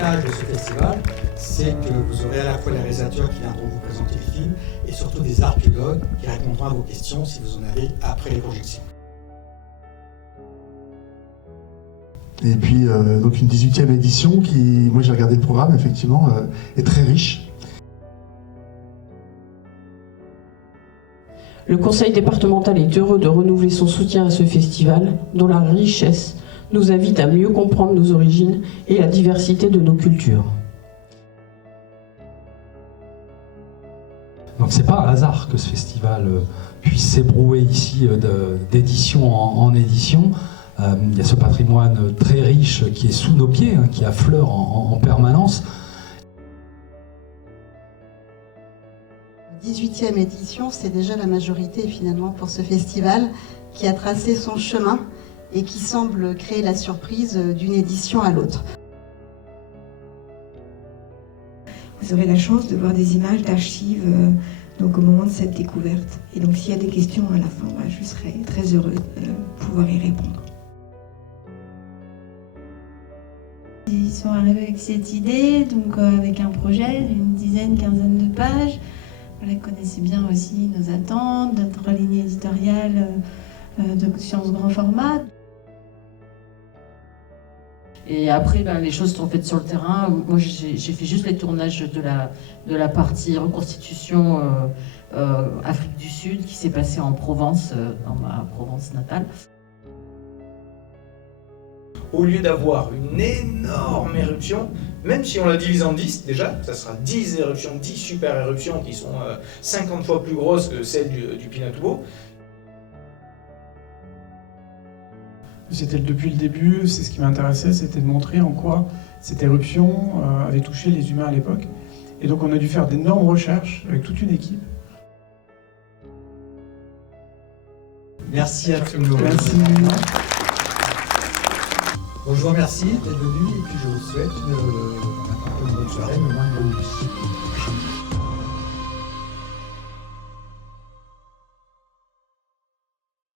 l'avantage de ce festival, c'est que vous aurez à la fois les réalisateurs qui viendront vous présenter le film et surtout des archéologues qui répondront à vos questions si vous en avez après les projections. Et puis donc une 18e édition qui, moi j'ai regardé le programme effectivement, est très riche. Le conseil départemental est heureux de renouveler son soutien à ce festival, dont la richesse nous invite à mieux comprendre nos origines et la diversité de nos cultures. Donc c'est pas un hasard que ce festival puisse s'ébrouer ici d'édition en édition. Il y a ce patrimoine très riche qui est sous nos pieds, qui affleure en permanence. 18e édition, c'est déjà la majorité finalement pour ce festival qui a tracé son chemin et qui semble créer la surprise d'une édition à l'autre. Vous aurez la chance de voir des images d'archives donc au moment de cette découverte. Et donc s'il y a des questions à la fin, je serai très heureuse de pouvoir y répondre. Ils sont arrivés avec cette idée, donc avec un projet d'une dizaine, quinzaine de pages. Ils connaissaient bien aussi nos attentes, notre ligne éditoriale de sciences grand format. Et après, les choses sont faites sur le terrain. Moi, j'ai fait juste les tournages de la partie reconstitution Afrique du Sud qui s'est passée en Provence, dans ma Provence natale. Au lieu d'avoir une énorme éruption, même si on la divise en 10 déjà, ça sera 10 éruptions, 10 super éruptions qui sont 50 fois plus grosses que celles du Pinatubo. Depuis le début, c'est ce qui m'intéressait, c'était de montrer en quoi cette éruption avait touché les humains à l'époque. Et donc on a dû faire d'énormes recherches avec toute une équipe. Merci à tous nos Merci. Bon, je vous remercie d'être venus et puis je vous souhaite une bonne soirée, mais moins de nuit.